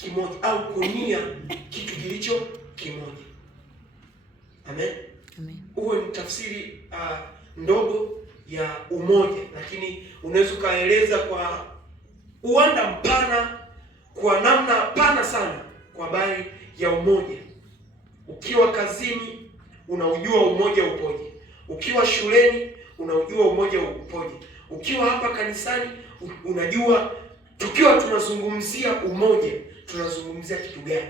kimoja au kunia kitu kilicho kimoja. Amen. Amen. Huo ni tafsiri ndogo ya umoja, lakini unaweza ukaeleza kwa uwanda mpana, kwa namna pana sana kwa habari ya umoja. Ukiwa kazini unaujua umoja upoje, ukiwa shuleni unaujua umoja upoje, ukiwa hapa kanisani unajua tukiwa tunazungumzia umoja tunazungumzia kitu gani.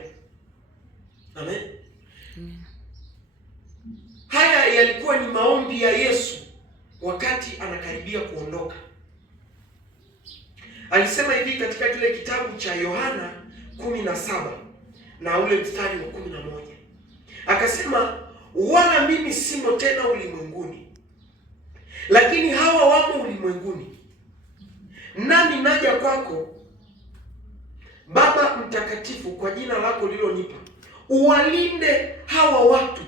Amen. Haya yalikuwa ni maombi ya Yesu wakati anakaribia kuondoka. Alisema hivi katika kile kitabu cha Yohana 17 na ule mstari wa 11. Akasema, wala mimi simo tena ulimwenguni, lakini hawa wamo ulimwenguni, nami naja kwako Baba Mtakatifu, kwa jina lako lilonipa, uwalinde hawa watu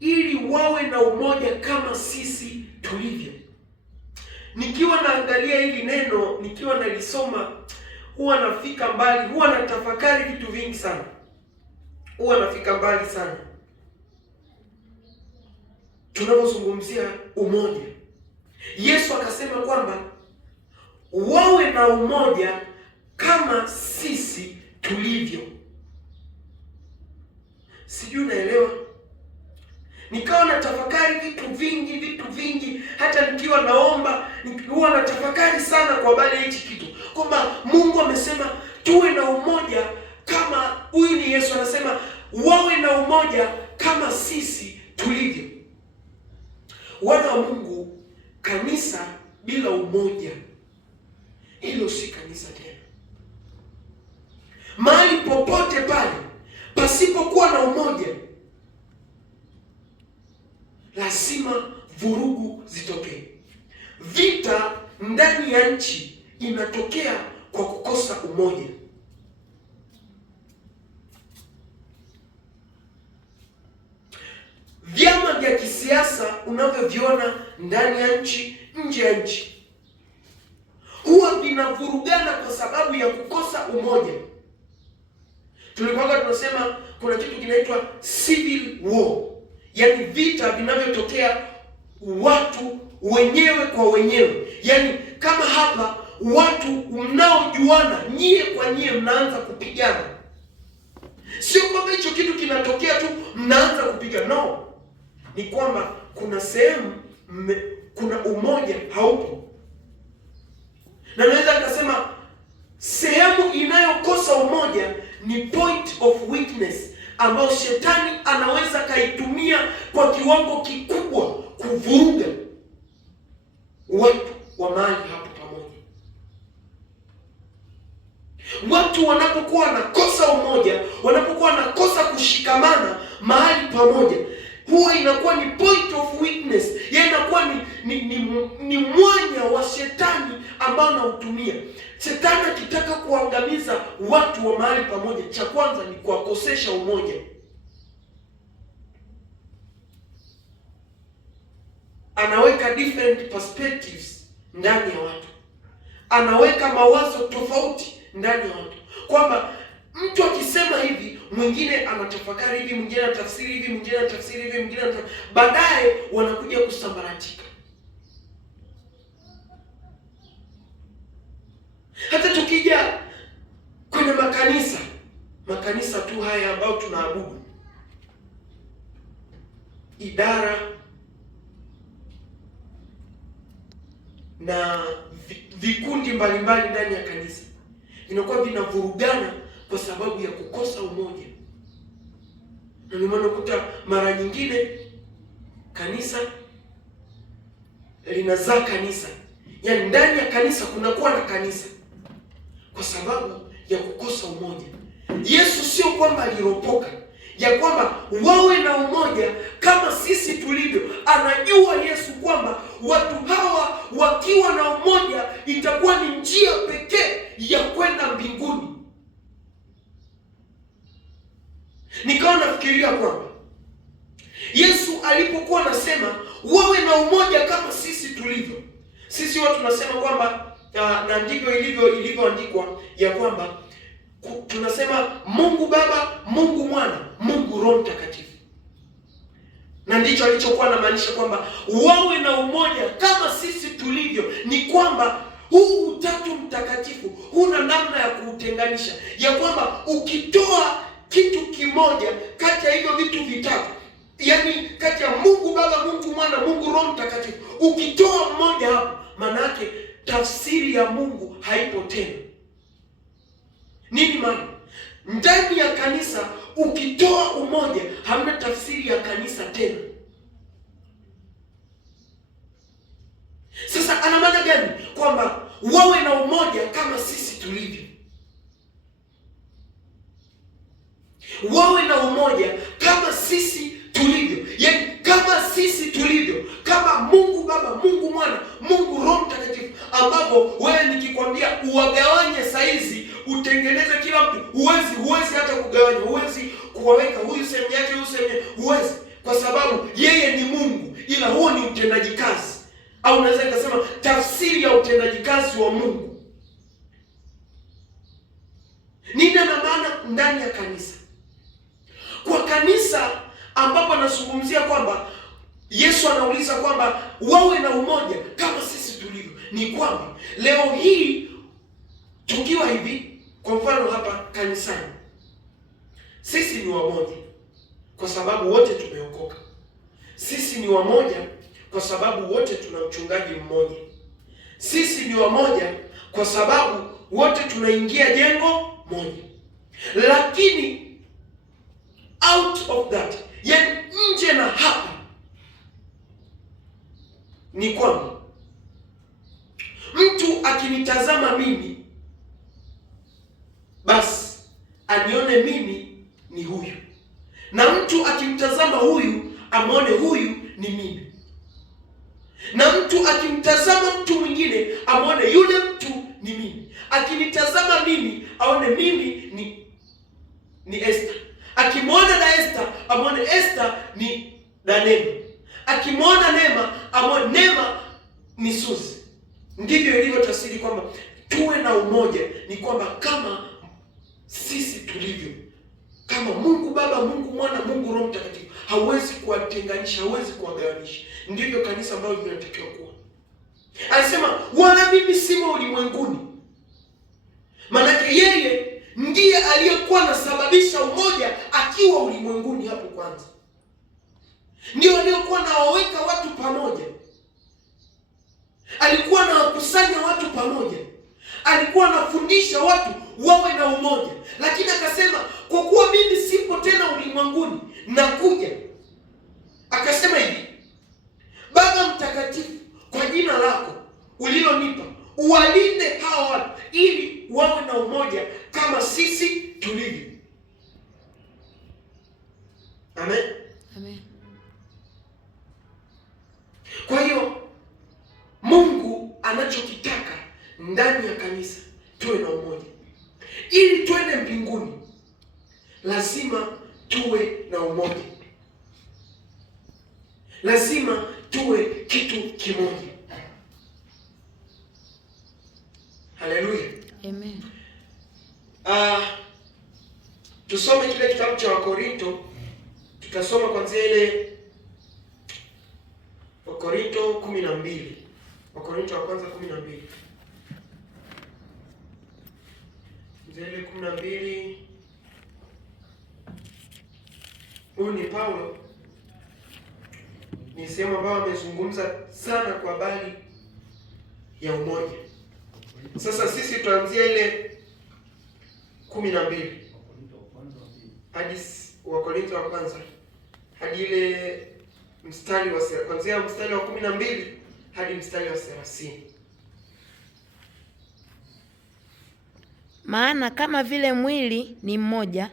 ili wawe na umoja kama sisi tulivyo. Nikiwa naangalia hili neno, nikiwa nalisoma, huwa nafika mbali, huwa natafakari vitu vingi sana, huwa nafika mbali sana tunapozungumzia umoja. Yesu akasema kwamba wawe na umoja kama sisi tulivyo. Sijui unaelewa? Nikawa natafakari vitu vingi, hata nikiwa naomba huwa natafakari sana kwa habari ya hichi kitu, kwamba Mungu amesema tuwe na umoja kama, huyu ni Yesu anasema wawe na umoja kama sisi tulivyo. Wana wa Mungu, kanisa bila umoja, hilo si kanisa tena. Mahali popote pale pasipokuwa na umoja, lazima vurugu zitokee. Vita ndani ya nchi inatokea kwa kukosa umoja. Vyama vya kisiasa unavyoviona ndani ya nchi, nje ya nchi, huwa vinavurugana kwa sababu ya kukosa umoja. Tulikuwa tunasema kuna kitu kinaitwa civil war, yaani vita vinavyotokea watu wenyewe kwa wenyewe. Yaani kama hapa watu mnaojuana nyie kwa nyie mnaanza kupigana. Sio kwamba hicho kitu kinatokea tu mnaanza kupigana, no. Ni kwamba kuna sehemu kuna umoja haupo. Na naweza nikasema sehemu inayokosa umoja ni point of weakness, ambayo shetani anaweza kaitumia kwa kiwango kikubwa kuvuruga watu wa mahali hapo pamoja. Watu wanapokuwa wanakosa umoja, wanapokuwa wanakosa kushikamana mahali pamoja, huwa inakuwa ni point of weakness, yaani inakuwa ni mwanya wa shetani ambao anautumia. Shetani akitaka kuangamiza watu wa mahali pamoja, cha kwanza ni kuwakosesha umoja. Anaweka different perspectives ndani ya watu, anaweka mawazo tofauti ndani ya watu, kwamba mtu akisema hivi mwingine anatafakari hivi, mwingine anatafsiri hivi, mwingine anatafsiri hivi, mwingine baadaye wanakuja kusambaratika. Hata tukija kwenye makanisa tu haya ambayo tunaabudu, idara na vikundi mbalimbali ndani ya kanisa vinakuwa vinavurugana kwa sababu ya kukosa umoja. Na ndio maana ukuta mara nyingine kanisa linazaa kanisa, yaani ndani ya kanisa kunakuwa na kanisa kwa sababu ya kukosa umoja. Yesu sio kwamba aliropoka ya kwamba wawe na umoja kama sisi tulivyo. Anajua Yesu kwamba watu hawa wakiwa na umoja itakuwa ni njia pekee ya kwenda mbinguni. Nikawa nafikiria kwamba Yesu alipokuwa anasema wawe na umoja kama sisi tulivyo, sisi watu tunasema kwamba na ndivyo ilivyoandikwa ya kwamba tunasema Mungu Baba, Mungu Mwana, Mungu Roho Mtakatifu. Na ndicho alichokuwa anamaanisha kwamba wawe na umoja kama sisi tulivyo. Ni kwamba huu Utatu Mtakatifu huna namna ya kuutenganisha, ya kwamba ukitoa kitu kimoja kati ya hivyo vitu vitatu, yaani kati ya Mungu Baba, Mungu Mwana, Mungu Roho Mtakatifu, ukitoa mmoja hapo, maana yake tafsiri ya Mungu haipo tena. Nini maana? Ndani ya kanisa ukitoa umoja, hamna tafsiri ya kanisa tena. Sasa ana maana gani? Kwamba wawe na umoja kama sisi tulivyo. Wawe na umoja kama sisi tulivyo. Yaani kama sisi tulivyo, kama Mungu Baba, Mungu Mwana, Mungu Roho Mtakatifu, ambapo wewe nikikwambia uwagawanye saizi, utengeneze kila mtu, huwezi hata kugawanya, huwezi kuwaweka huyu sehemu yake, huyu sehemu, huwezi, kwa sababu yeye ni Mungu, ila huo ni utendaji kazi, au unaweza kusema tafsiri ya utendaji kazi wa Mungu. Nini na maana ndani ya kanisa? Kwa kanisa ambapo anazungumzia kwamba Yesu anauliza kwamba wawe na umoja kama sisi tulivyo, ni kwamba leo hii tukiwa hivi, kwa mfano hapa kanisani, sisi ni wamoja kwa sababu wote tumeokoka. Sisi ni wamoja kwa sababu wote tuna mchungaji mmoja. Sisi ni wamoja kwa sababu wote tunaingia jengo moja. Lakini out of that, yani nje na hapa, ni kwamba mtu akinitazama mimi, basi anione mimi ni huyu, na mtu akimtazama huyu amwone huyu ni mimi, na mtu akimtazama mtu mwingine amwone yule mtu ni mimi. Akinitazama mimi aone mimi ni Esther, akimwona na Esther amwone Esther ni Neema, akimwona Neema amwone Neema ni Suzi. Ndivyo ilivyo tafsiri kwamba tuwe na umoja, ni kwamba kama sisi tulivyo, kama Mungu Baba, Mungu Mwana, Mungu Roho Mtakatifu, hauwezi kuwatenganisha, hauwezi kuwagawanisha. Ndivyo kanisa ambalo linatakiwa kuwa. Anasema wala mimi simo ulimwenguni. Maanake yeye ndiye aliyekuwa anasababisha umoja akiwa ulimwenguni hapo kwanza. Ndio aliyekuwa anawaweka watu pamoja. Alikuwa anawakusanya watu pamoja. Alikuwa anafundisha watu wawe na umoja. Lakini akasema kwa kuwa mimi sipo tena ulimwenguni, nakuja. Akasema hivi: Baba Mtakatifu, kwa jina lako ulilonipa, uwalinde hawa watu ili wawe na umoja kama sisi tulivyo. Amen. Amen. Kwa hiyo Mungu anachokitaka ndani ya kanisa tuwe na umoja. Ili twende mbinguni, lazima tuwe na umoja. Lazima tuwe kitu kimoja. Haleluya. Amen. Tusome kile kitabu cha Wakorinto. Tutasoma kwanzia ile Wakorinto 12. Wakorinto wa kwanza 12. Zile 12. Huyu ni Paulo. Ni sehemu ambayo amezungumza sana kwa habari ya umoja. Sasa sisi tuanzia ile 12 hadi Wakorinto wa kwanza hadi ile mstari wa kuanzia mstari wa 12 hadi mstari wa 30. Maana kama vile mwili ni mmoja,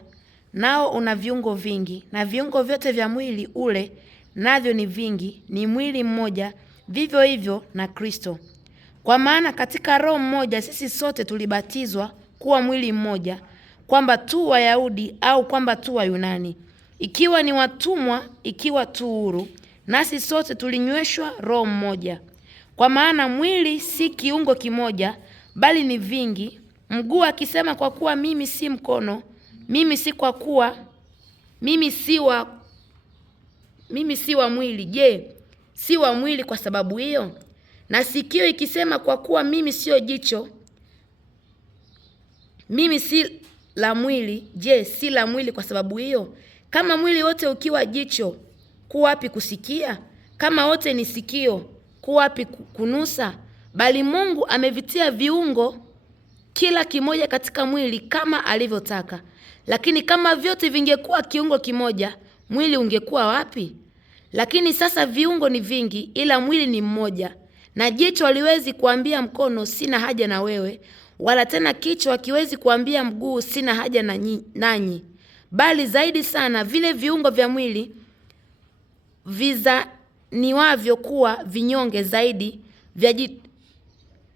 nao una viungo vingi, na viungo vyote vya mwili ule navyo ni vingi, ni mwili mmoja, vivyo hivyo na Kristo. Kwa maana katika Roho mmoja sisi sote tulibatizwa kuwa mwili mmoja, kwamba tu Wayahudi au kwamba tu Wayunani, ikiwa ni watumwa, ikiwa tu huru, nasi sote tulinyweshwa Roho mmoja. Kwa maana mwili si kiungo kimoja, bali ni vingi. Mguu akisema kwa kuwa mimi si mkono, mimi si wa mwili, je, si wa mwili kwa sababu hiyo? Na sikio ikisema kwa kuwa mimi sio jicho, mimi si la mwili, je, si la mwili kwa sababu hiyo? Kama mwili wote ukiwa jicho, ku wapi kusikia? Kama wote ni sikio, ku wapi kunusa? Bali Mungu amevitia viungo kila kimoja katika mwili kama alivyotaka. Lakini kama vyote vingekuwa kiungo kimoja, mwili ungekuwa wapi? Lakini sasa viungo ni vingi, ila mwili ni mmoja. Na jicho haliwezi kuambia mkono, sina haja na wewe, wala tena kichwa hakiwezi kuambia mguu, sina haja nanyi. Bali zaidi sana vile viungo vya mwili vizaniwavyo kuwa vinyonge zaidi,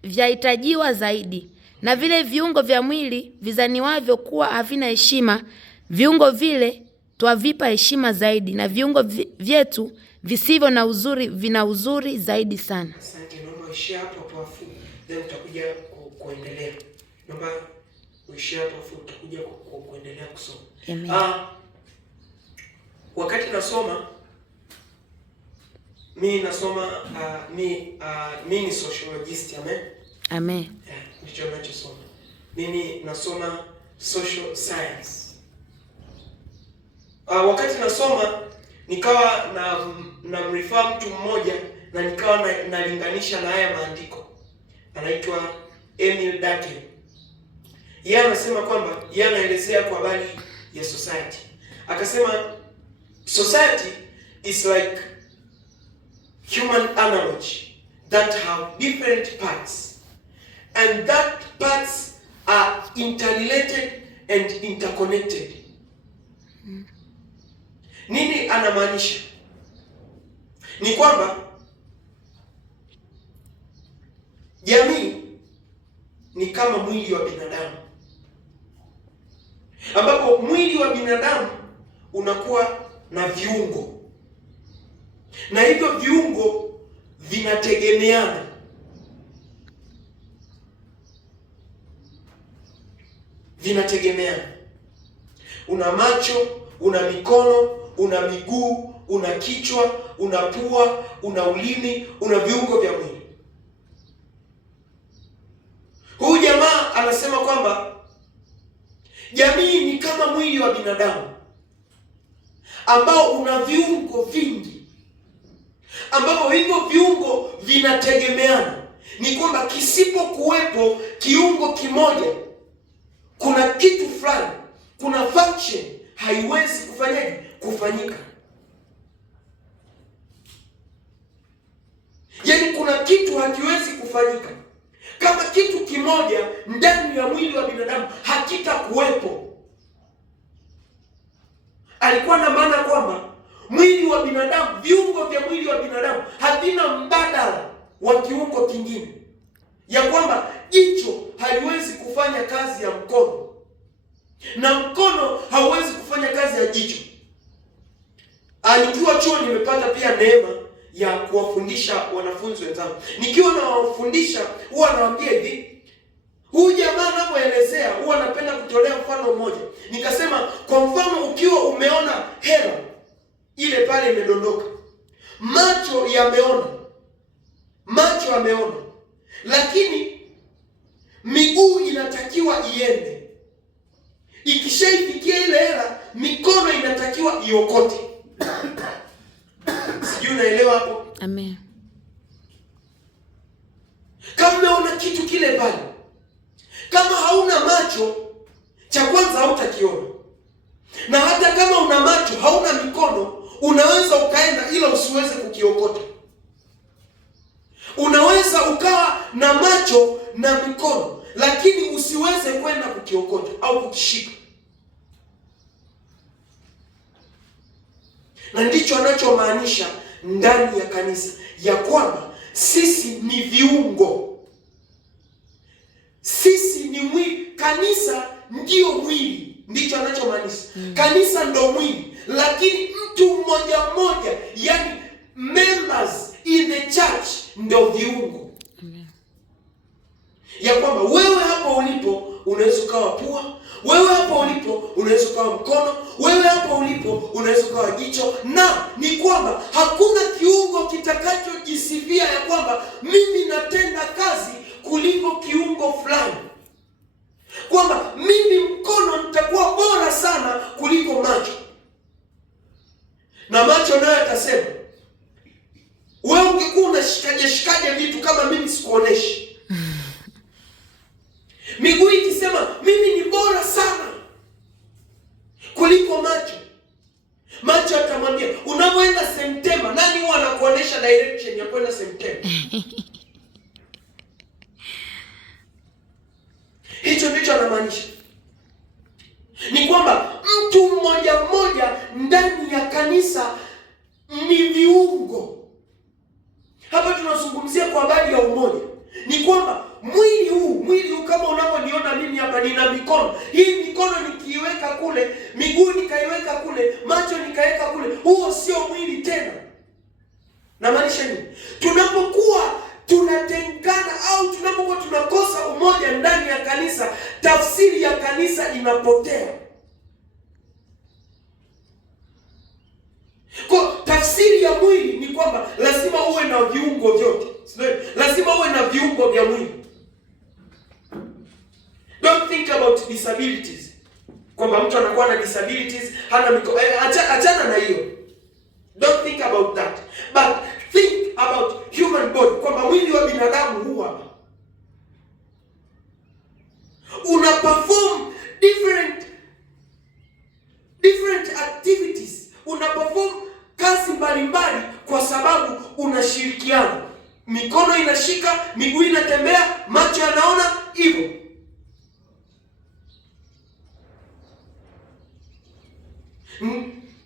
vyahitajiwa zaidi. Na vile viungo vya mwili vizaniwavyo kuwa havina heshima, viungo vile twavipa heshima zaidi. Na viungo vyetu visivyo na uzuri vina uzuri zaidi sana. Asante, naomba uishie hapo afu then utakuja kuendelea. Naomba uishie hapo afu utakuja kuendelea kusoma. Amen. Wakati nasoma mimi ni sociologist, amen. Amen. Ndicho ninachosoma. Mimi nasoma social science. Wakati nasoma nikawa na mrefer mtu mmoja na nikawa nalinganisha na haya maandiko. Anaitwa Emil Durkheim. Yeye anasema kwamba yeye anaelezea kwa habari ya society. Akasema society is like human analogy that have different parts, and that parts are interrelated and interconnected. Nini anamaanisha? Ni kwamba jamii ni kama mwili wa binadamu, ambapo mwili wa binadamu unakuwa na viungo, na hivyo viungo vinategemeana. Una macho, una mikono, una miguu, una kichwa, una pua, una ulimi, una viungo vya mwili. Huyu jamaa anasema kwamba jamii ni kama mwili wa binadamu ambao una viungo vingi, ambapo hivyo viungo vinategemeana. Ni kwamba kisipokuwepo kiungo kimoja, kuna kitu fulani, kuna function haiwezi kufanyika. Yaani kuna kitu hakiwezi kufanyika kama kitu kimoja ndani ya mwili wa binadamu hakitakuwepo. Alikuwa na maana kwamba mwili wa binadamu, viungo vya mwili wa binadamu havina mbadala wa kiungo kingine, ya kwamba jicho haliwezi kufanya kazi ya mkono na mkono hauwezi kufanya kazi ya jicho. Nikiwa chuo nimepata pia neema ya kuwafundisha wanafunzi wenzangu. Nikiwa nawafundisha huwa nawaambia hivi, huyu jamaa anapoelezea huwa napenda kutolea mfano mmoja. Nikasema kwa mfano, ukiwa umeona hela ile pale imedondoka, macho yameona, lakini miguu inatakiwa iende. Ikishaifikia ile hela, mikono inatakiwa iokote. Sijui unaelewa hapo? Amen. Kama umeona kitu kile pale, kama hauna macho, cha kwanza hautakiona. Na hata kama una macho, hauna mikono, unaweza ukaenda ila usiweze kukiokota. Unaweza ukawa na macho na mikono, lakini usiweze kwenda kukiokota au kukishika. Na ndicho anachomaanisha ndani ya kanisa, ya kwamba sisi ni viungo, sisi ni mwili. Kanisa ndio mwili, ndicho anachomaanisha. Kanisa ndo mwili, lakini mtu mmoja mmoja, yani members in the church, ndo viungo. Ya kwamba wewe hapo ulipo unaweza ukawa pua, Wewe hapo ulipo unaweza ukawa mkono, wewe hapo ulipo unaweza ukawa jicho, na ni kwamba hakuna kiungo kitakachojisifia ya kwamba mimi natenda kazi kuliko kiungo fulani, kwamba mimi mkono nitakuwa bora sana kuliko macho, na macho nayo atasema wewe ungekuwa unashikaje vitu kama mimi sikuoneshi. Miguu ikisema mimi ni bora sana kuliko macho, macho atamwambia unapoenda Semtema, nani huwa anakuonesha direction ya kwenda Semtema? Hicho ndicho anamaanisha, ni kwamba mtu mmoja mmoja ndani ya kanisa ni viungo. Hapa tunazungumzia kwa habari ya umoja, ni kwamba mwili huu kama unavyoniona mimi hapa, nina mikono hii, mikono nikiiweka kule, miguu nikaiweka kule, macho nikaweka kule, huo sio mwili tena. Na maanisha nini? Tunapokuwa tunatengana au tunapokuwa tunakosa umoja ndani ya kanisa, tafsiri ya kanisa inapotea. Kwa tafsiri ya mwili ni kwamba lazima uwe na viungo vyote, lazima uwe na viungo vya mwili. Don't think about disabilities, kwamba mtu anakuwa na disabilities hana mikono. Achana na hiyo, don't think about that, but think about human body, kwamba mwili wa binadamu huu hapa una perform different activities, una perform kazi mbalimbali kwa sababu unashirikiana. Mikono inashika, miguu inatembea, macho yanaona, hivyo.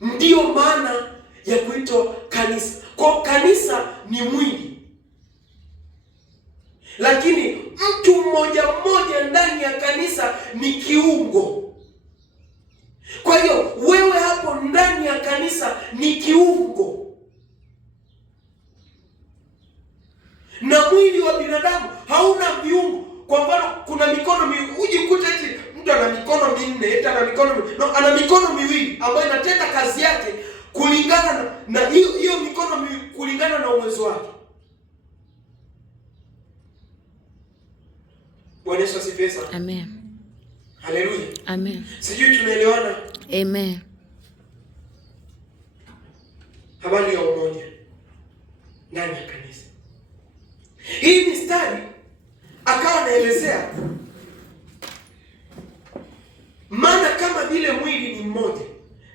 Ndiyo maana ya kuitwa kanisa. Kwa kanisa ni mwili, lakini mtu mmoja mmoja ndani ya kanisa ni kiungo. Kwa hiyo wewe hapo ndani ya kanisa ni kiungo, na mwili wa binadamu hauna viungo. Kwa mfano, kuna mikono miwili, ujikuta eti mtu ana mikono minne, eti ana mikono miwili. No, ana mikono miwili ambayo inatenda kazi yake kulingana na hiyo mikono miwili, kulingana na uwezo wake. Bwana Yesu asifiwe sana. Amen. Haleluya. Amen. Sijui tunaelewana? Amen. Habari ya umoja ndani ya kanisa. Hii mistari akawa anaelezea maana kama vile mwili ni mmoja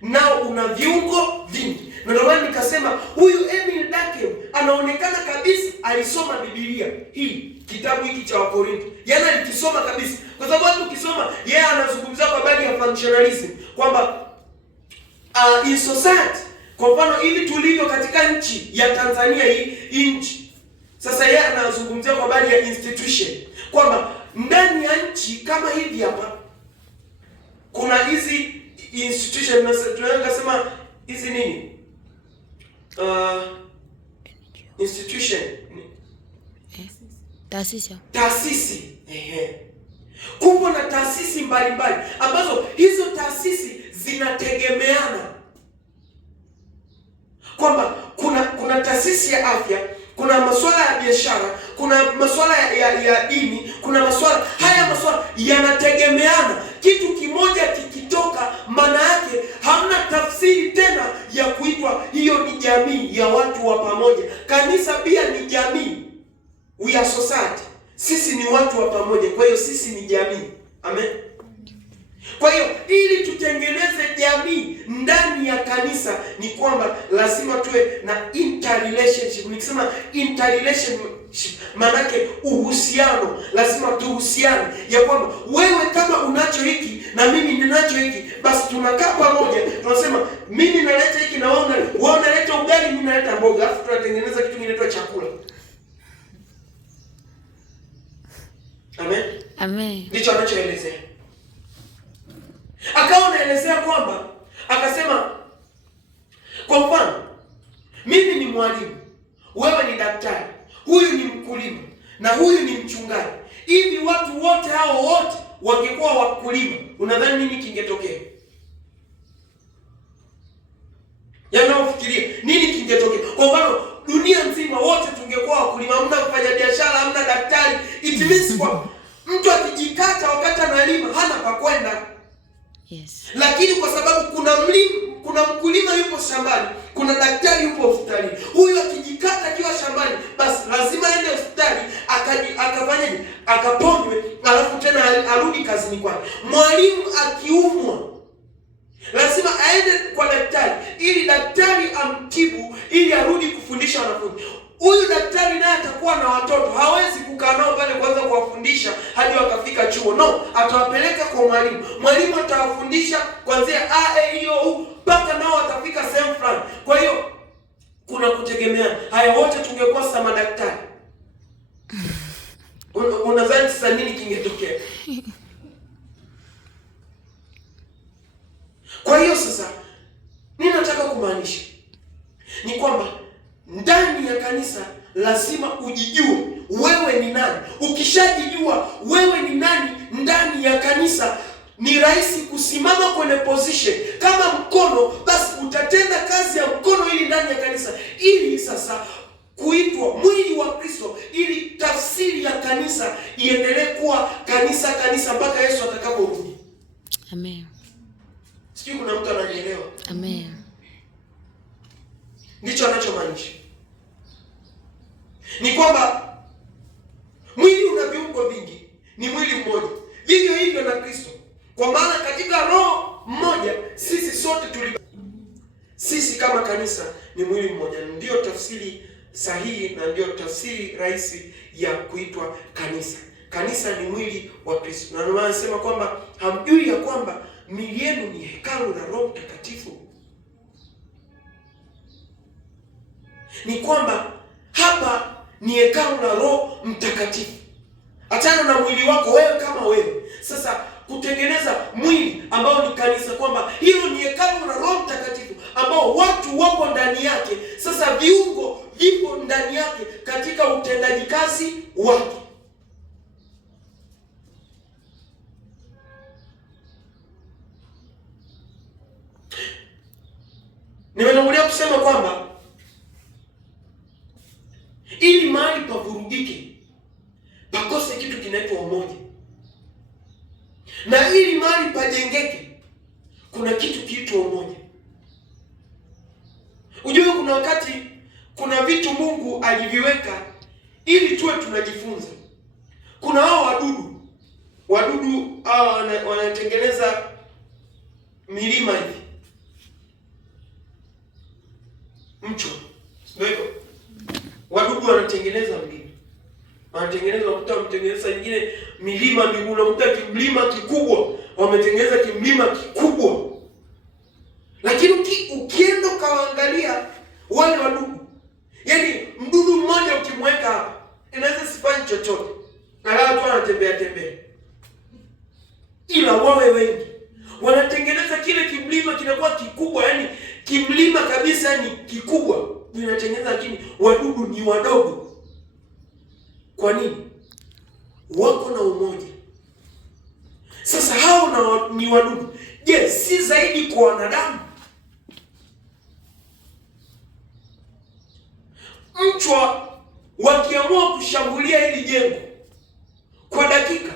nao una viungo vingi. Na ndio maana nikasema huyu Emil Durkheim anaonekana kabisa alisoma Biblia hii, kitabu hiki cha Wakorintho. Yana alikisoma kabisa, kwa sababu watu ukisoma yeye anazungumzia kwa habari ya functionalism, kwamba in society, kwa mfano hivi tulivyo katika nchi ya Tanzania, hii nchi sasa, yeye anazungumzia kwa habari ya institution, kwamba ndani ya nchi kama hivi hapa kuna hizi institution, tunaweza kusema hizi nini, institution, taasisi. Kupo na taasisi mbalimbali ambazo hizo taasisi zinategemeana, kwamba kuna taasisi ya afya, kuna masuala ya biashara, kuna masuala ya dini, kuna haya masuala yanategemeana. Kitu kimoja kikitoka, maana yake hamna tafsiri tena ya kuitwa hiyo ni jamii ya watu wa pamoja. Kanisa pia ni jamii, we are society. Sisi ni watu wa pamoja, kwa hiyo sisi ni jamii. Amen. Kwa hiyo ili tutengeneze jamii ndani ya kanisa, ni kwamba lazima tuwe na interrelationship. Nikisema interrelationship, manake uhusiano. Lazima tuhusiane, ya kwamba wewe kama unacho hiki na mimi ninacho hiki, basi tunakaa pamoja, tunasema mimi naleta hiki na wewe unaleta ugali, mimi naleta mboga, alafu tunatengeneza kitu kinaitwa chakula. Amen. Amen. Ndicho anachoelezea. Akawa anaelezea kwamba, akasema kwa mfano, mimi ni mwalimu, wewe ni daktari, huyu ni mkulima na huyu ni mchungaji. Hivi watu wote hao wote wangekuwa wakulima, unadhani nini kingetokea? Yanaofikiria nini kingetokea? Kwa mfano dunia nzima wote tungekuwa wakulima, hamna kufanya biashara, hamna daktari. It means kwa mtu akijikata wakati analima hana pa kwenda. Yes. Lakini kwa sababu kuna mkulima yupo shambani, kuna daktari yupo hospitali. Huyu akijikata akiwa shambani, basi lazima aende hospitali akafanyaje? Akaponywe, alafu tena arudi kazini kwake. Mwalimu akiumwa lazima aende kwa daktari ili daktari amtibu ili arudi kufundisha wanafunzi. Huyu daktari naye atakuwa na watoto, hawezi kukaa nao pale kwanza kuwafundisha hadi wakafika chuo. No, atawapeleka kwa mwalimu. Mwalimu atawafundisha kuanzia a e i o u mpaka nao watafika sehemu fulani. Kwa hiyo kuna kutegemea. Haya wote tungekuwa sasa madaktari. Unadhani sasa nini kingetokea? Kwa hiyo sasa ninataka kumaanisha ni kwamba ndani ya kanisa lazima ujijue wewe ni nani. Ukishajijua wewe ni nani ndani ya kanisa, ni rahisi kusimama kwenye position kama mkono, basi utatenda kazi ya mkono ili ndani ya kanisa, ili sasa kuitwa mwili wa Kristo, ili tafsiri ya kanisa iendelee kuwa kanisa mpaka Yesu atakaporudi. Amen. Sijui kuna mtu ananielewa? Amen. Ndicho anachomaanisha ni kwamba mwili una viungo vingi, ni mwili mmoja. Vivyo hivyo na Kristo, kwa maana katika roho mmoja sisi sote sisi kama kanisa ni mwili mmoja. Ndio tafsiri sahihi na ndio tafsiri rahisi ya kuitwa kanisa. Kanisa ni mwili wa Kristo. Na ndio maana nasema kwamba hamjui ya kwamba miili yenu ni hekalu la Roho Mtakatifu. Ni kwamba hapa ni hekalu la Roho Mtakatifu. Achana na mwili wako wewe kama wewe. Sasa kutengeneza mwili ambao ni kanisa, kwamba hilo ni hekalu la Roho Mtakatifu ambao watu wapo ndani yake. Sasa viungo vipo ndani yake katika utendaji kazi wake. Nimetangulia kusema kwamba ili mahali pavurugike pakose kitu kinaitwa umoja, na ili mahali pajengeke kuna kitu kiitwa umoja. Ujue kuna wakati kuna vitu Mungu aliviweka ili tuwe tunajifunza. Kuna hao wadudu hao wanatengeneza milima hivi, mchwa, ndio wadudu wanatengeneza mlima, wametengeneza nyingine milima, unakuta kimlima kikubwa, wametengeneza kimlima kikubwa. Lakini ukienda kaangalia wale wadudu, yaani mdudu mmoja ukimweka hapa inaweza sifanye chochote, na watu wanatembea, ila wawe wengi wanatengeneza kile kimlima kinakuwa kikubwa, yaani kimlima kabisa, ni kikubwa vinatengeneza, lakini wadudu ni wadogo. Kwa nini? Wako na umoja. Sasa hao ni wadudu. Je, si zaidi kwa wanadamu? Mchwa wakiamua kushambulia hili jengo kwa dakika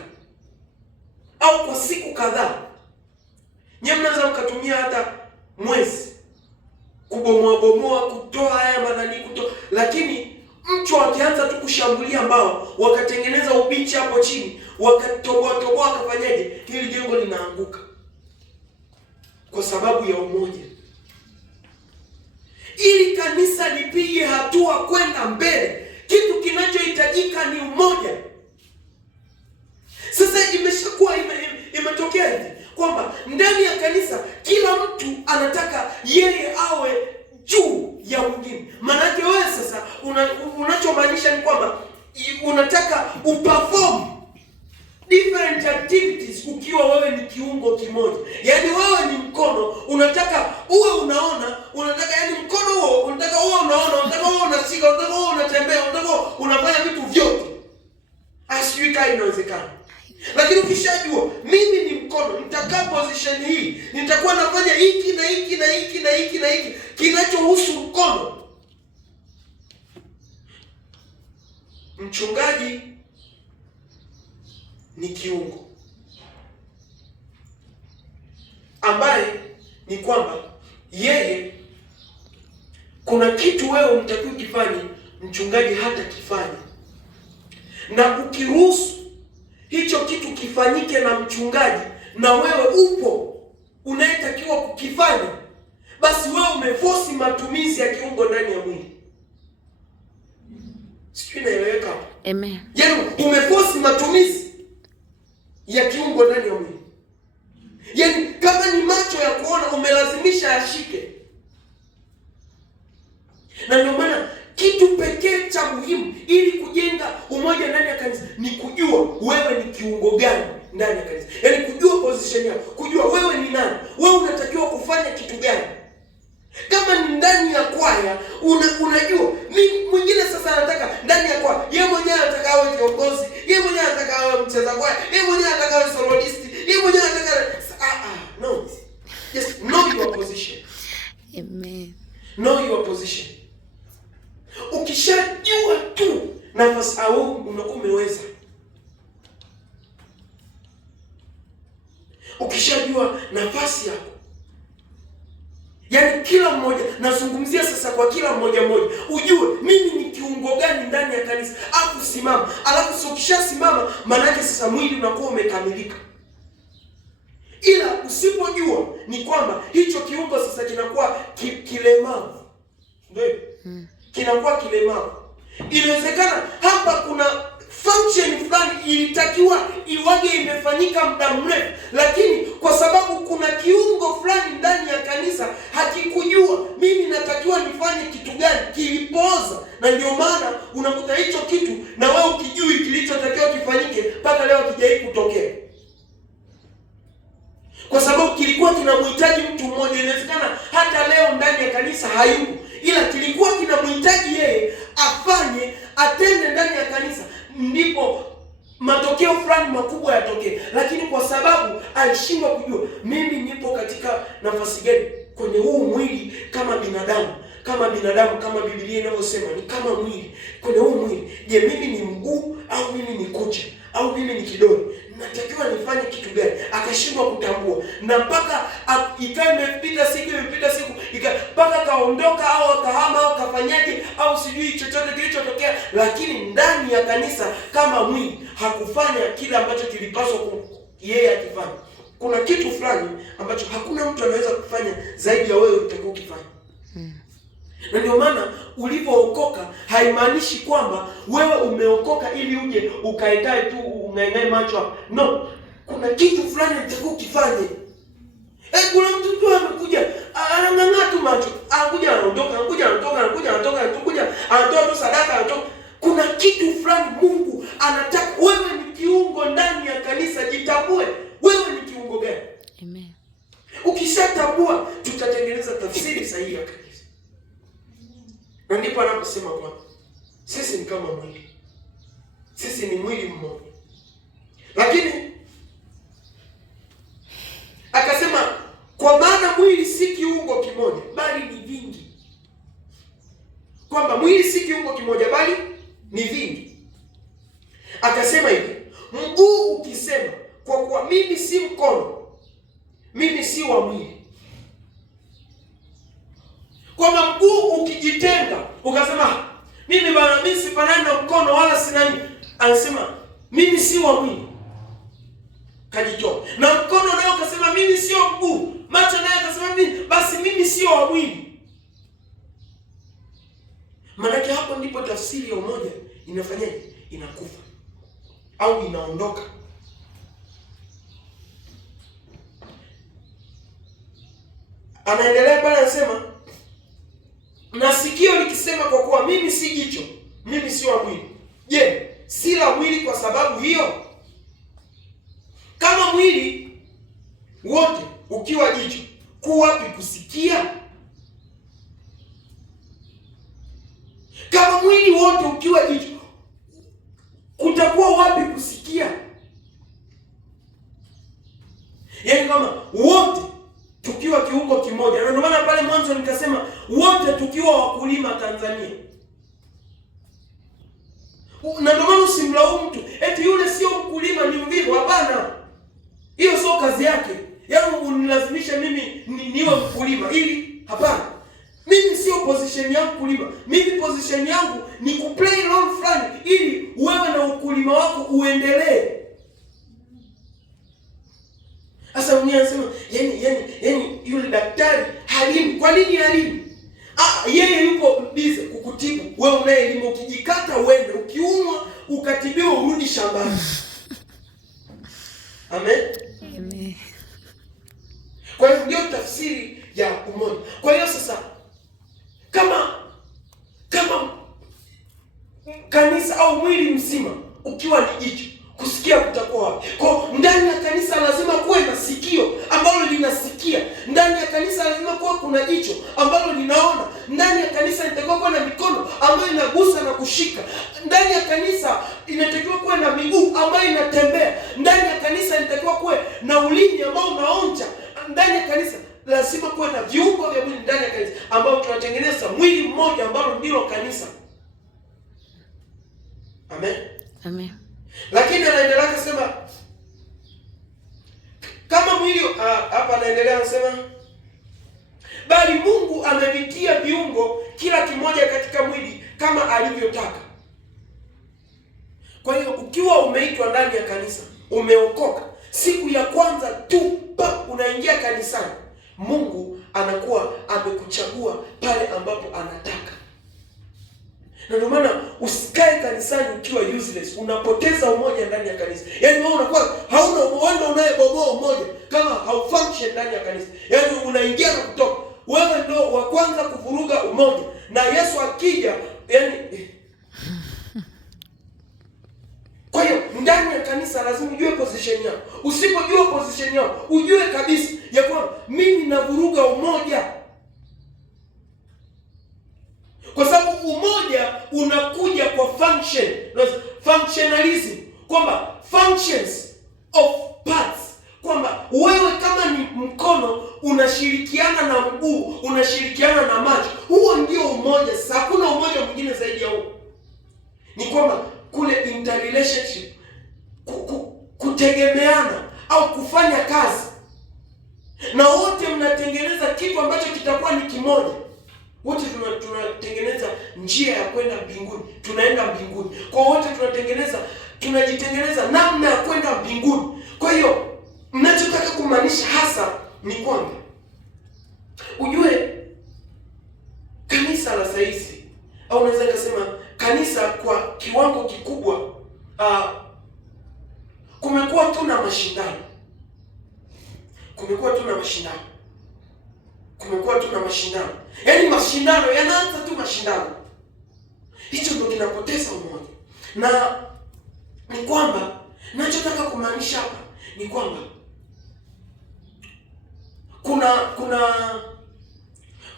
au kwa siku kadhaa, nyinyi mnaweza mkatumia hata mwezi kubomoa kutoa haya madani lakini mchwa wakianza tu kushambulia mbao, wakatengeneza ubichi hapo chini, wakatoboa wakafanyaje, hili jengo linaanguka kwa sababu ya umoja. Ili kanisa lipige hatua kwenda mbele, kitu kinachohitajika ni umoja. Sasa imeshakuwa imetokea hivi kwamba ndani ya kanisa kila mtu anataka yeye awe juu ya mwingine. Maana yake wewe sasa unachomaanisha ni kwamba unataka uperform different activities ukiwa wewe ni kiungo kimoja. Yaani wewe ni mkono, unataka uwe unaona, unataka yaani mkono huo unataka uwe unaona, unataka uwe unashika, unataka uwe unatembea, unataka unafanya vitu vyote. Asijui kama inawezekana. Lakini ukishajua hiki na hiki na hiki na hiki kinachohusu mkono. Mchungaji ni kiungo ambaye ni kwamba yeye kuna kitu wewe unatakiwa kifanye, mchungaji hata kifanye, na ukiruhusu hicho kitu kifanyike na mchungaji na wewe upo unayetakiwa kukifanya, basi wewe umeforce matumizi ya kiungo ndani ya mwili. Sijui naeleweka hapo? Amen. Yaani umeforce matumizi ya kiungo ndani ya mwili. Yaani kama ni macho ya kuona umelazimisha yashike. Na ndio maana kitu pekee cha muhimu ili kujenga umoja ndani ya kanisa ni kujua wewe ni kiungo gani ndani ya kanisa. Yaani kujua position yako, kujua wewe ni nani, wewe unatakiwa kufanya kitu gani. Kama ni ndani ya kwaya, unajua mimi mwingine sasa anataka ndani ya kwaya, yeye mwenyewe anataka awe kiongozi, yeye mwenyewe anataka awe mcheza kwaya, yeye mwenyewe anataka awe soloist, yeye mwenyewe anataka no. Just know your position. Amen. Know your position. Ukishajua tu nafasi au unakuwa umeweza. Ukishajua nafasi yako, yaani kila mmoja, nazungumzia sasa kwa kila mmoja mmoja, ujue mimi ni kiungo gani ndani ya kanisa, alafu simama. Alafu sio ukishasimama maana yake sasa mwili unakuwa umekamilika. Ila usipojua ni kwamba hicho kiungo sasa kinakuwa kilemavu. Ndio. Kinakuwa kilemavu. Inawezekana hapa kuna function fulani ilitakiwa iwage imefanyika muda mrefu, lakini kwa sababu kuna kiungo fulani ndani ya kanisa hakikujua mimi natakiwa nifanye kitu gani, kilipooza. Na ndio maana unakuta hicho kitu na wewe ukijui kilichotakiwa kifanyike mpaka leo kijai kutokea, kwa sababu kilikuwa kinamhitaji mtu mmoja. Inawezekana hata leo ndani ya kanisa hayupo, ila kilikuwa kinamhitaji yeye afanye, atende ndani ya kanisa, ndipo matokeo fulani makubwa yatokee. Lakini kwa sababu alishindwa kujua mimi nipo katika nafasi gani kwenye huu mwili kama binadamu, kama Biblia inavyosema ni kama mwili. Kwenye huu mwili, je, mimi ni mguu au mimi ni kucha au mimi ni kidole? Natakiwa nifanye kitu gani? Akashindwa kutambua, na mpaka ikawa imepita siku mpaka kaondoka au akahama au kafanyaje au sijui chochote kilichotokea, lakini ndani ya kanisa kama mwili hakufanya kile ambacho kilipaswa yeye akifanya. Kuna kitu fulani ambacho hakuna mtu anaweza kufanya zaidi ya wewe utakuwa ukifanya. Na ndio maana ulipookoka haimaanishi kwamba wewe umeokoka ili uje ukaekae tu ungaengae macho hapo. No, kuna kitu fulani utakuwa ukifanye. Kuna mtu tu amekuja anang'ang'aa tu macho, anakuja anaondoka, anatoa tu sadaka, anatoka. Kuna kitu fulani Mungu anataka wewe ni kiungo ndani ya kanisa, jitambue wewe ni kiungo gani. Amen. Ukishatambua tutatengeneza tafsiri sahihi ya kanisa. Na ndipo anaposema kwamba sisi ni kama mwili. Sisi ni mwili mmoja. Lakini akasema kwa maana mwili si kiungo kimoja bali ni vingi. Kwamba mwili si kiungo kimoja bali ni vingi. Akasema hivi, mguu ukisema kwa kuwa mimi si mkono, mimi si wa mwili. Kwamba mguu ukijitenga ukasema mimi bwana, mimi sifanani na mkono wala sina nini, anasema mimi si wa mwili, kajitoa. Na mkono naye ukasema mimi sio mguu, macho naye akasema mimi, basi mimi sio wa mwili. Maana hapo ndipo tafsiri ya umoja inafanyaje? Inakufa au inaondoka. Anaendelea pale anasema, na sikio likisema kwa kuwa mimi si jicho, mimi si wa mwili, je, si la mwili kwa sababu hiyo? Kama mwili wote ukiwa jicho, kuwapi kusikia? Kama mwili wote ukiwa jicho, kutakuwa wapi kusikia? Yaani kama wote tukiwa kiungo kimoja. Na ndio maana pale mwanzo nikasema wote tukiwa wakulima Tanzania. Na ndio maana usimlaumu mtu eti yule sio mkulima, ni mvivu. Hapana, hiyo sio kazi yake. Yaani unilazimisha mimi niwe mkulima ili, hapana. Mimi sio position yangu kulima. Mimi position yangu ni kuplay role fulani ili wewe na ukulima wako uendelee. Sasa mimi nasema yani yule daktari halimi. Kwa nini halimi? Yeye yuko busy kukutibu. Wewe unaye elimu, ukijikata uende, ukiumwa ukatibiwa urudi shambani. Amen. Amen. Kwa hiyo ndio tafsiri ya umoja. Kwa hiyo sasa kama kanisa au mwili mzima ukiwa ni jicho, kusikia kutakuwa wapi? Kwa ndani ya kanisa lazima kuwe na sikio ambalo linasikia. Ndani ya kanisa lazima kuwe kuna jicho ambalo linaona. Ndani ya kanisa inatakiwa kuwe na mikono ambayo inagusa na kushika. Ndani ya kanisa inatakiwa kuwe na miguu ambayo inatembea. Ndani ya kanisa inatakiwa kuwe na ulimi ambao unaonja. Ndani ya kanisa lazima kuwe na viungo vya mwili ndani ya kanisa ambao tunatengeneza mwili mmoja ambao ndilo kanisa. Amen. Amen. Lakini anaendelea kusema kama mwili hapa, anaendelea kusema bali Mungu amevitia viungo kila kimoja katika mwili kama alivyotaka. Kwa hiyo ukiwa umeitwa ndani ya kanisa, umeokoka, siku ya kwanza tu unaingia kanisani, Mungu anakuwa amekuchagua pale ambapo anataka. Na ndio maana usikae kanisani ukiwa useless, unapoteza umoja ndani ya kanisa. Yaani wewe unakuwa hauna umoja, unayebomoa umoja kama haufunction ndani ya kanisa. Yaani unaingia na kutoka. Wewe ndio wa kwanza kuvuruga umoja. Na Yesu akija, yaani kwa hiyo ndani ya kanisa lazima ujue position yako. Usipojua position yako, ujue kabisa ya kwamba mimi navuruga umoja. Kwa sababu umoja unakuja kwa function, functionalism, kwamba functions of parts, kwamba wewe kama ni mkono unashirikiana na mguu, unashirikiana na macho. Huo ndio umoja. Sasa hakuna umoja mwingine zaidi ya huo. Ni kwamba kule interrelationship, kutegemeana au kufanya kazi, na wote mnatengeneza kitu ambacho kitakuwa ni kimoja. Wote tunatengeneza njia ya kwenda mbinguni, tunaenda mbinguni. Kwa wote tunajitengeneza namna ya kwenda mbinguni. Kwa hiyo ninachotaka kumaanisha hasa ni kwamba ujue kanisa la saizi, au naweza kusema kanisa kwa kiwango kikubwa, kumekuwa tu na mashindano. Yaani mashindano yanaanza tu mashindano. Hicho ndio kinapoteza umoja. Na ni kwamba ninachotaka kumaanisha hapa ni kwamba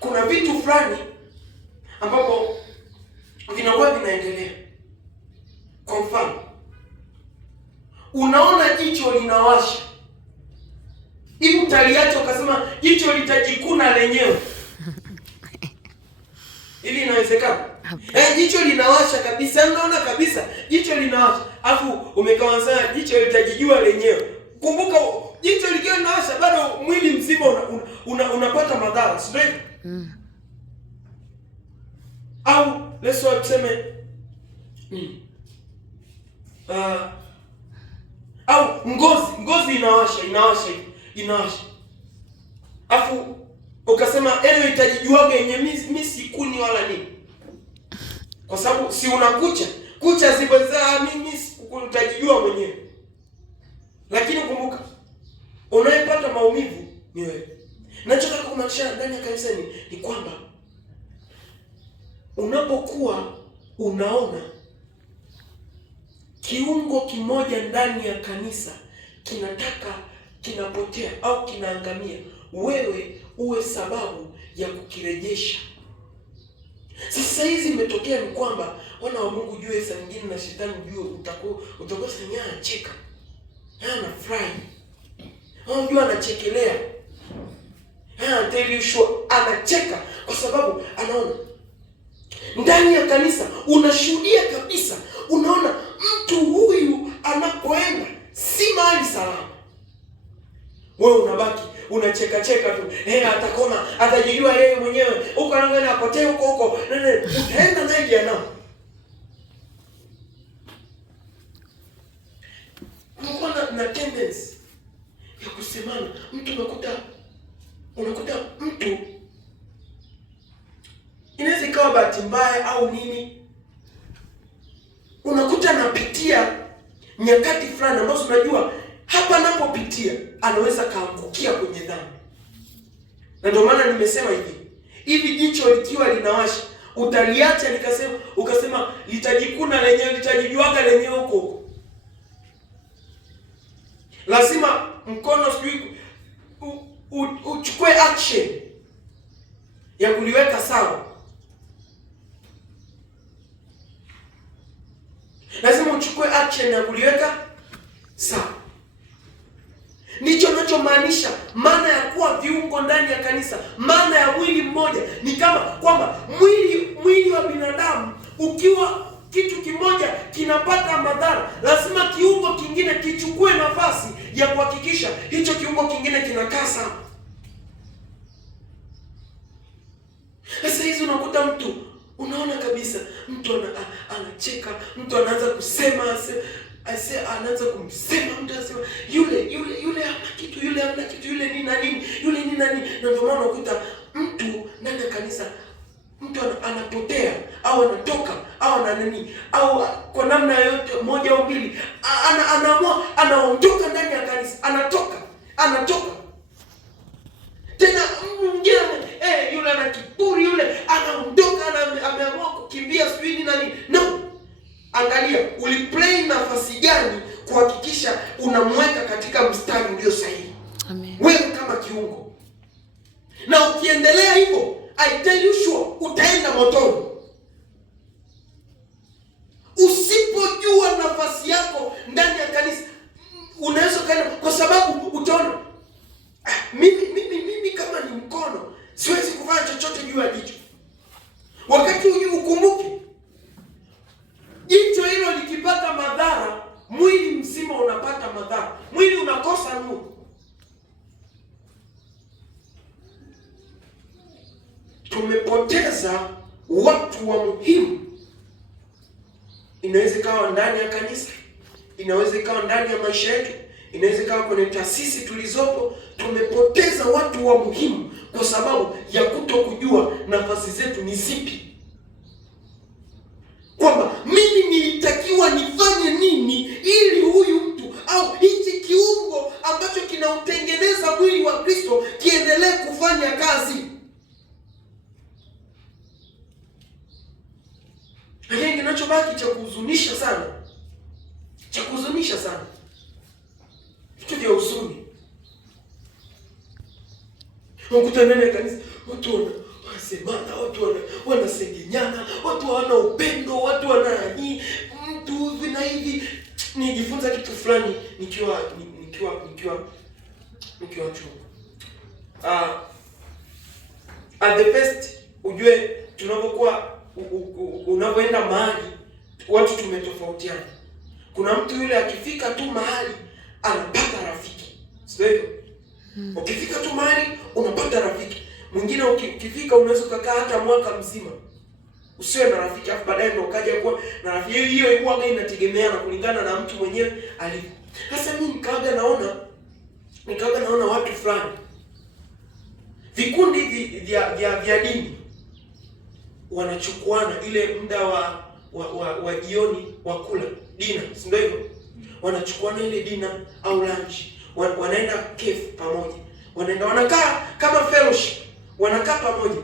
kuna vitu fulani ambapo vinakuwa vinaendelea. Kwa mfano, unaona jicho linawasha. Hivi utaliacha ukasema jicho litajikuna lenyewe? Hivi inawezekana? Jicho linawasha kabisa, unaona kabisa jicho linawasha. Alafu umekaanza jicho litajijua lenyewe. Kumbuka jicho likiwa linawasha bado mwili mzima unapata madhara, sio? Au let's say tuseme au ngozi inawasha. Alafu ukasema itajijuaga yenyewe, mimi sikuni wala nini. Kwa sababu si kucha zibazaa, mimi sikuni, utajijua mwenyewe. Lakini kumbuka, unayepata maumivu ni wewe. Ninachotaka kumaanisha ndani ya kanisa ni kwamba unapokuwa unaona kiungo kimoja ndani ya kanisa kinapotea au kinaangamia, wewe uwe sababu ya kukirejesha. Sasa hizi imetokea ni kwamba wana wa Mungu jue saa nyingine na shetani jue utakuwa sanya anacheka. Anafurahi. Unajua anachekelea. tell you sure, anacheka kwa sababu anaona ndani ya kanisa, unashuhudia kabisa, unaona mtu huyu anapoenda si mahali salama. Wewe unabaki unacheka tu, atakoma, atajijua yeye mwenyewe, huko anaenda apotee huko, utaenda naye jehanamu. Unakuwa na tendency ya kusemana. Mtu unakuta mtu, inaweza ikawa bahati mbaya au nini, unakuta anapitia nyakati fulani ambazo unajua hapa anapopitia anaweza kaangukia kwenye dhambi. Na ndio maana nimesema hivi jicho likiwa linawasha, utaliacha ukasema litajikuna lenyewe, litajijuaga lenyewe huko. Lazima mkono sijui uchukue action ya kuliweka sawa. Lazima uchukue action ya kuliweka sawa. Ndicho ninachomaanisha maana ya kuwa viungo ndani ya kanisa. Maana ya mwili mmoja ni kama kwamba mwili wa binadamu ukiwa kitu kimoja kinapata madhara, lazima kiungo kingine kichukue nafasi ya kuhakikisha hicho kiungo kingine kinakaa sawa. Sasa hizi unakuta mtu, unaona kabisa mtu anacheka, mtu anaanza kusema, anaanza kumsema mtu, anasema yule hana kitu, yule hana kitu, yule nini na nini, yule nini na nini. Na ndio maana unakuta mtu ndani ya kanisa, mtu anapotea au anatoka au ana nini au kwa namna yoyote moja au mbili, anaamua anaondoka ndani ya kanisa, anatoka tena. Mwingine yule ana kiburi, yule anaondoka, ameamua kukimbia sijui nini na nini. No, angalia uliplay nafasi gani kuhakikisha unamweka katika mstari ulio sahihi. Amen. Wewe kama kiungo, na ukiendelea hivyo, I tell you sure, utaenda motoni. Usipojua nafasi yako ndani ya kanisa, unaweza kaenda, kwa sababu utaona mimi kama ni mkono siwezi kufanya chochote juu ya jicho. Wakati ukumbuke jicho hilo likipata madhara, mwili mzima unapata madhara, mwili unakosa nuru. Tumepoteza watu wa muhimu. Inaweza ikawa ndani ya kanisa, inaweza ikawa ndani ya maisha yetu, inaweza ikawa kwenye taasisi tulizopo. Tumepoteza watu wa muhimu kwa sababu ya kutokujua nafasi zetu ni zipi, kwamba mimi nilitakiwa nifanye nini ili huyu mtu au hichi kiungo ambacho kinautengeneza mwili wa Kristo kiendelee kufanya kazi. Lakini kinachobaki cha kuhuzunisha sana, vitu vya huzuni. Unakuta ndani ya kanisa watu wanasemana, watu wanasengenyana, watu hawana upendo, watu wanani mtu hivi na hivi. Nijifunza kitu fulani nikiwa chuo. At the best, ujue tunapokuwa unapoenda mahali watu tumetofautiana. Kuna mtu yule akifika tu mahali anapata rafiki, sio hivyo? Ukifika tu mahali unapata rafiki. Mwingine ukifika unaweza kukaa hata mwaka mzima usiwe na rafiki, afu baadaye ndio ukaja kuwa na rafiki. Hiyo huwa inategemeana kulingana na mtu mwenyewe alivyo. Sasa mimi nikawaga naona watu fulani, vikundi vya dini wanachukuana ile muda wa jioni wa kula dina, si ndio hivyo? Wanachukuana ile dina au lunch, wanaenda cafe pamoja, wanakaa kama fellowship, wanakaa pamoja,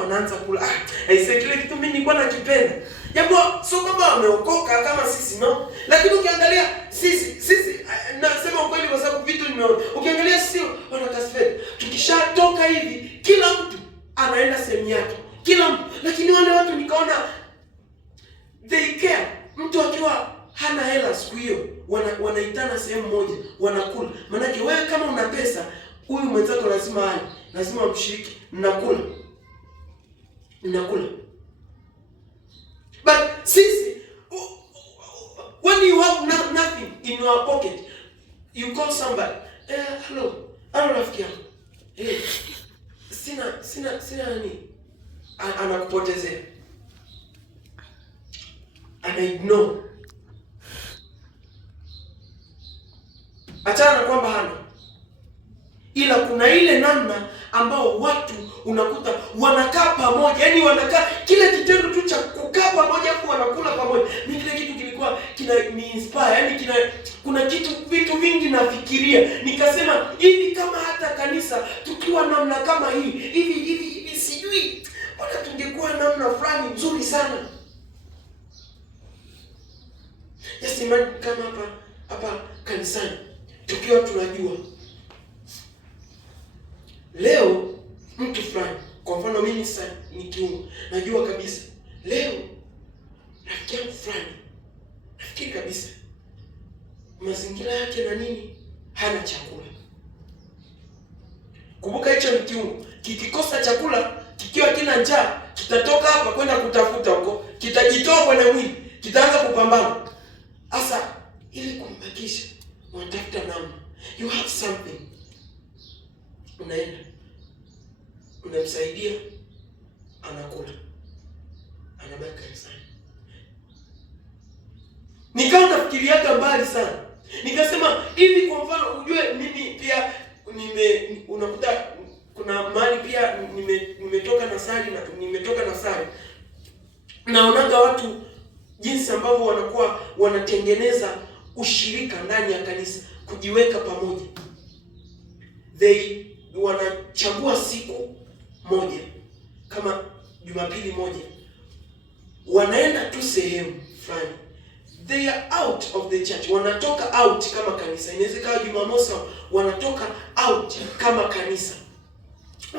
wanaanza kula. Kile kitu mimi nilikuwa nakipenda, japo sio kama wameokoka kama sisi, no, lakini ukiangalia sisi nasema ukweli kwa sababu vitu nimeona. Ukiangalia sisi wanakasfed, tukishatoka hivi kila mtu anaenda sehemu yake, kila mtu. Lakini wale watu nikaona they care. Mtu akiwa hana hela siku hiyo, wanaitana sehemu moja, wanakula. Maana wewe kama una pesa, huyu mwenzako lazima ale. lazima mshiriki, mnakula. But sisi, when you have nothing in your pocket, you call somebody, hello rafiki yangu, sina nini, anakupotezea, ana ignore. Achana na kwamba hana, ila kuna ile namna ambao watu unakuta wanakaa pamoja, yaani wanakaa, kile kitendo tu cha kukaa pamoja hapo wanakula pamoja, mimi kile kitu kilikuwa ni inspire, yaani kuna vitu vingi nafikiria, nikasema hivi kama hata kanisa tukiwa namna kama hii hivi sijui bwana, tungekuwa namna fulani nzuri sana. Just imagine kama hapa kanisani tukiwa tunajua leo mtu fulani, kwa mfano mimi sasa ni kiungo, najua kabisa leo rafiki yangu fulani, nafikiri kabisa mazingira yake na nini, hana chakula. Kumbuka hicho ni kiungo, kikikosa chakula, kikiwa kina njaa, kitatoka hapa kwenda kutafuta huko, kitajitoa kwenye mwili, kitaanza kupambana. Sasa ili kumbakisha, unatafuta namna, you have something, unaenda unamsaidia, anakula, anabaki kanisani. Nikawa nafikiriaga mbali sana, nikasema hivi, kwa mfano ujue mimi pia unakuta kuna mahali pia nimetoka na sari, naonaga watu jinsi ambavyo wanakuwa wanatengeneza ushirika ndani ya kanisa, kujiweka pamoja. Wanachagua siku moja kama Jumapili moja, wanaenda tu sehemu fulani, they are out of the church, wanatoka out kama kanisa. Inaweza kawa Jumamosi, wanatoka out kama kanisa,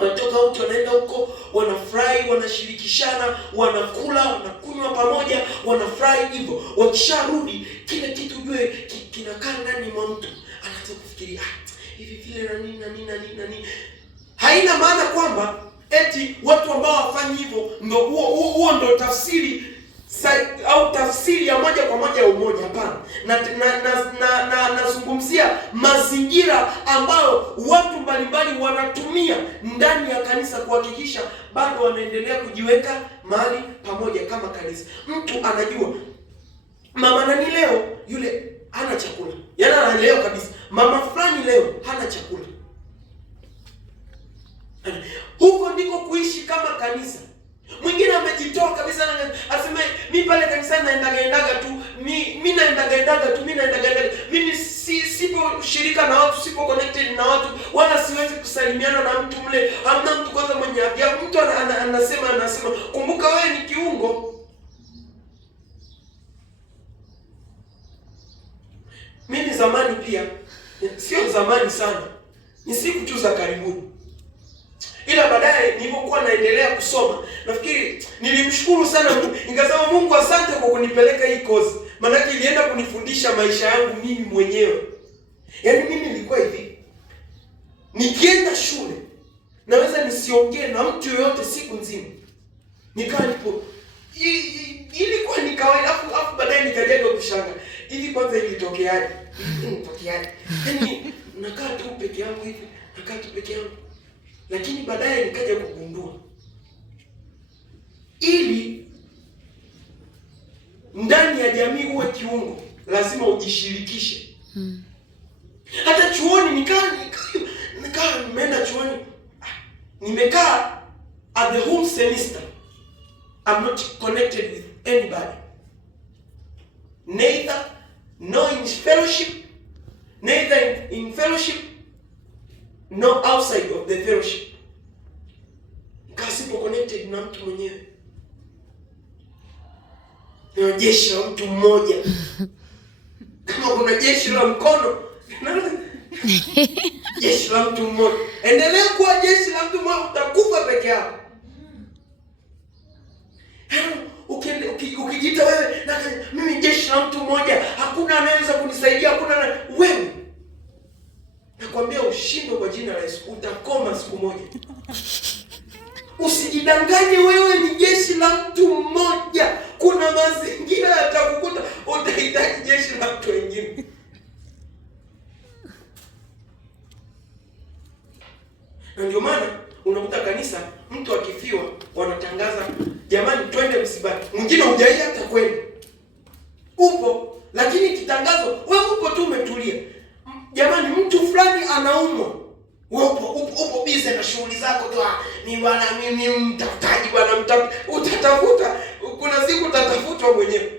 wanatoka out, wanaenda huko, wanafurahi, wanashirikishana, wanakula, wanakunywa pamoja, wanafurahi hivyo. Wakisharudi, kile kitu jue kinakaa ndani mwa mtu, anaanza kufikiria hivi vile na nini. Haina maana kwamba eti watu ambao hawafanyi hivyo ndio huo ndio tafsiri au tafsiri ya moja kwa moja ya umoja. Hapana. Nazungumzia mazingira ambayo watu mbalimbali wanatumia ndani ya kanisa kuhakikisha bado wanaendelea kujiweka mahali pamoja kama kanisa. Mtu anajua mama nani leo yule hana chakula, yaani anaelewa kabisa mama fulani leo hana chakula. Huko ndiko kuishi kama kanisa. Mwingine amejitoa kabisa, asema mimi pale kanisani naendaga tu, mimi naendaga tu, mimi sipo shirika na watu, sipo connected na watu, wala siwezi kusalimiana na mtu mle. Hamna mtu kwanza mwenye afya. Mtu anasema kumbuka wewe ni kiungo. Mimi zamani pia, sio zamani sana, ni siku tu za karibuni, ila baadaye nilipokuwa naendelea kusoma, nafikiri nilimshukuru sana Mungu. Nikasema Mungu, asante kwa kunipeleka hii course, maana ilienda kunifundisha maisha yangu mimi mwenyewe. Yaani mimi nilikuwa hivi, nikienda shule naweza nisiongee na mtu yoyote siku nzima. Nikawa nipo ilikuwa ni kawaida, afu baadaye nikajaga kushanga. Hivi kwanza ilitokeaje? Yaani nakaa tu peke yangu. Lakini baadaye nikaja kugundua, ili ndani ya jamii uwe kiungo, lazima ujishirikishe. Hata chuoni nikaa nimeenda chuoni, nimekaa at the whole semester, I'm not connected with anybody, neither in fellowship no outside of the fellowship. Kasipo connected na mtu mwenyewe, na jeshi la mtu mmoja. Kama kuna jeshi la mkono, jeshi la mtu mmoja. Endelea kuwa jeshi la mtu mmoja, utakufa peke yako. Ukijiita wewe na mimi jeshi la mtu mmoja, hakuna anayeweza kunisaidia, wewe. Nakwambia ushindwe kwa jina la Yesu, utakoma siku moja. Usijidanganye wewe ni jeshi la mtu mmoja. Kuna mazingira yatakukuta utahitaji jeshi la watu wengine. Na ndio maana unakuta kanisa, mtu akifiwa wanatangaza, jamani twende msibani. Mwingine hujai hata kwenda. Upo, lakini kitangazo wewe upo tu umetulia. Jamani mtu fulani anaumwa. Upo busy na shughuli zako tu. Ni bwana mimi mtafutaji bwana utatafuta. Kuna siku utatafutwa mwenyewe.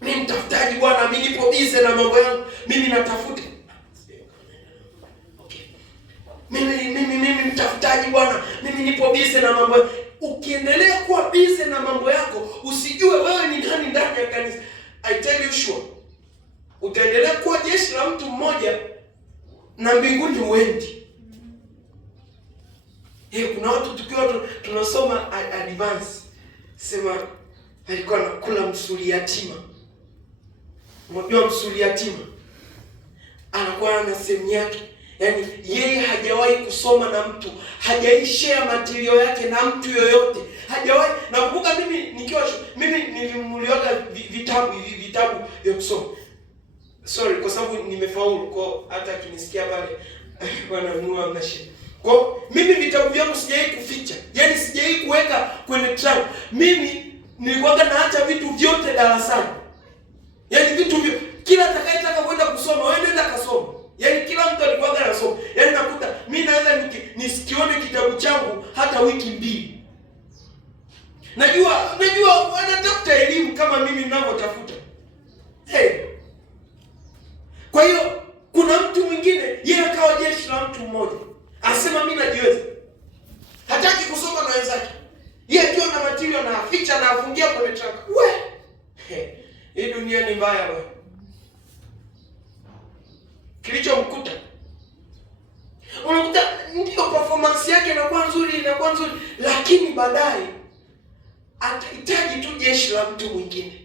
Mimi mtafutaji bwana, mimi nipo busy na mambo yangu. Mimi natafuta. Okay. Mimi mtafutaji bwana, mimi nipo busy na mambo. Ukiendelea kuwa busy na mambo yako, usijue wewe ni nani ndani ya kanisa. I tell you sure, utaendelea kuwa jeshi la mtu mmoja na mbinguni uendi. Kuna watu tukiwa tunasoma advance, sema alikuwa anakula msuli yatima. Unajua msuli yatima anakuwa na sehemu yake. Yaani yeye hajawahi kusoma na mtu, hajawahi share material yake na mtu yoyote. Hajawahi. Nakumbuka mimi nilinunuliwaga vitabu vya kusoma. Sorry kwa sababu nimefaulu, kwa hata akinisikia pale wananunua mnashi. Kwa mimi vitabu vyangu sijawahi kuficha. Yaani sijawahi kuweka kwenye trunk. Mimi nilikuwa naacha vitu vyote darasani. Yaani vitu vyote, kila atakayetaka kwenda kusoma, wewe nenda kasome. Yaani kila mtu alikuwa anasoma. Yaani nakuta mimi naweza nisikione kitabu changu hata wiki 2. Najua wanatafuta elimu kama mimi ninavyotafuta. Kwa hiyo kuna mtu mwingine yeye akawa jeshi la mtu mmoja. Anasema mimi najiweza. Hataki kusoma na wenzake. Yeye akiwa na material na aficha na afungia kwenye trunk. Hii dunia ni mbaya wewe. Kilichomkuta, unakuta ndio performance yake inakuwa nzuri, lakini baadaye atahitaji tu jeshi la mtu mwingine.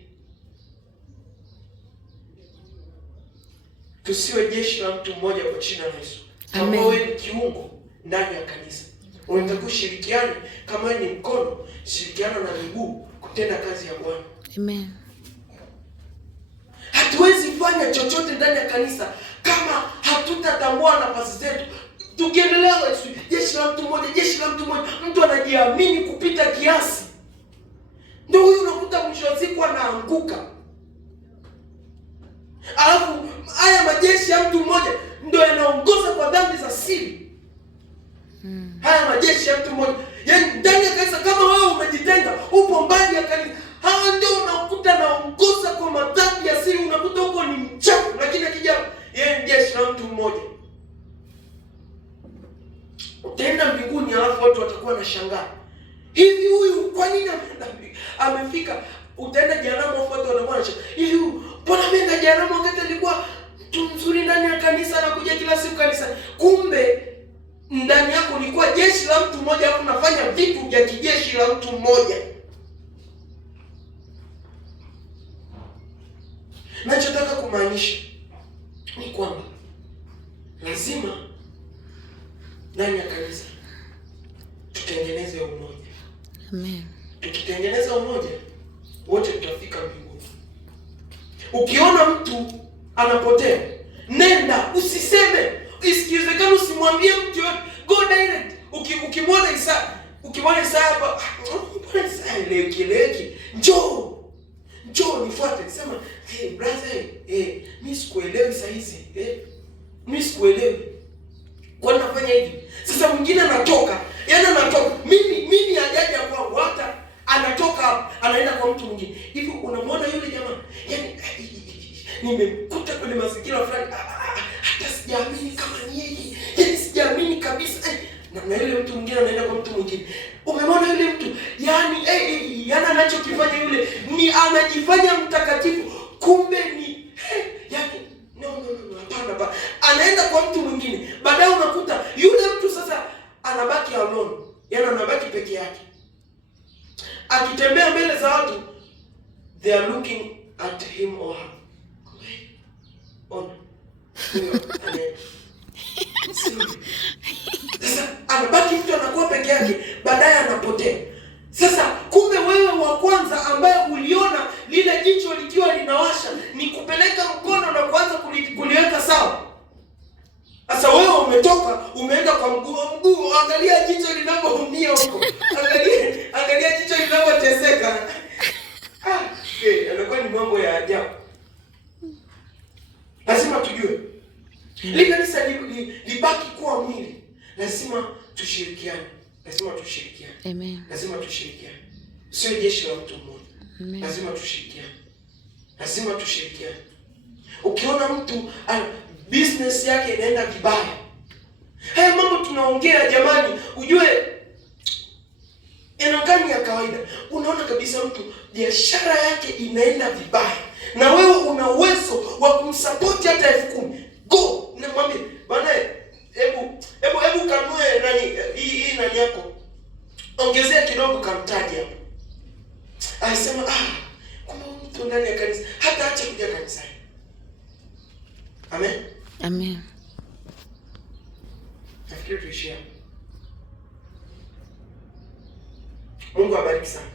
Tusiwe jeshi la mtu mmoja kwa jina la Yesu. Kama wewe ni kiungo ndani ya kanisa, unataka kushirikiana. Kama wewe ni mkono, shirikiana na miguu kutenda kazi ya Bwana. Amen. Hatuwezi fanya chochote ndani ya kanisa kama hatutatambua nafasi zetu. Tukiendelea jeshi la mtu mmoja, mtu anajiamini kupita kiasi. Ndio huyu unakuta mwisho wa siku anaanguka. Alafu haya majeshi ya mtu mmoja ndio yanaongoza kwa dhambi za siri. Haya majeshi ya mtu mmoja, yaani ndani ya kanisa, kama wewe umejitenga, upo mbali ya kanisa, hawa ndio unakuta naongoza kwa madhambi ya siri. Unakuta huko ni mchafu, lakini akija yeye ni jeshi la mtu mmoja. Utaenda mbinguni, alafu watu watakuwa na shangaa. Hivi huyu kwa nini amefika? Utaenda jehanamu, watu watakuwa na shangaa. Hivi mbona ameenda jehanamu wakati alikuwa mtu mzuri ndani ya kanisa na kuja kila siku kanisa? Kumbe ndani yako ulikuwa jeshi la mtu mmoja, alafu unafanya vitu vya kijeshi la mtu mmoja. Nachotaka kumaanisha ni kwamba lazima ndani ya kanisa tutengeneze umoja. Amen. Tukitengeneza umoja, wote tutafika mbinguni. Ukiona mtu anapotea, nenda, usiseme. Ikiwezekana usimwambie mtu yote, go direct. Ukimwona Isaya hapa, mbona Isaya leki? Njoo nifuate. Sema, hey brother, mimi sikuelewi saa hizi. Mimi sikuelewi. Kwa nini nafanya hivi? Sasa mwingine anatoka. Mimi hajaja kwangu, hata anatoka hapa, anaenda kwa mtu mwingine. Hivi unamwona yule jamaa? Yaani nimemkuta kwenye mazingira fulani, hata sijaamini kama ni yeye. Yaani sijaamini kabisa. Na yule mtu mwingine anaenda kwa mtu mwingine. Umemwona yule mtu? Yaani anachokifanya yule ni anajifanya mtakatifu, kumbe ni yaani no, hapana. Anaenda kwa mtu mwingine. Baadaye unakuta yule mtu sasa anabaki alone. Yaani anabaki peke yake. Akitembea mbele za watu, they are looking at him or her. Ona. Sasa anabaki mtu anakuwa peke yake, baadaye anapotea. Sasa kumbe wewe wa kwanza ambaye uliona lile jicho likiwa linawasha ni kupeleka mkono na kuanza kuliweka sawa. Sasa wewe umetoka umeenda kwa mguu, angalia jicho linavyoumia huko. Angalia jicho linavyoteseka. Anakuwa ni mambo ya ajabu. Lazima tujue. Ili kanisa libaki kuwa mwili, lazima tushirikiane. Amen. Lazima tushirikiane. Sio jeshi la mtu mmoja. Amen. Lazima tushirikiane. Ukiona mtu business yake inaenda vibaya, haya mambo tunaongea jamani, ujue inakani ya kawaida. Unaona kabisa mtu biashara yake inaenda vibaya, na wewe una uwezo wa kumsupport hata 10,000. Go, namwambie bwana, hebu kanue hii nani yako, ongezea kidogo kamtaji hapo. Anasema kuna mtu ndani ya kanisa hata acha kuja kanisani. Amen. Amen. Nafikiri tuishie. Mungu abariki sana.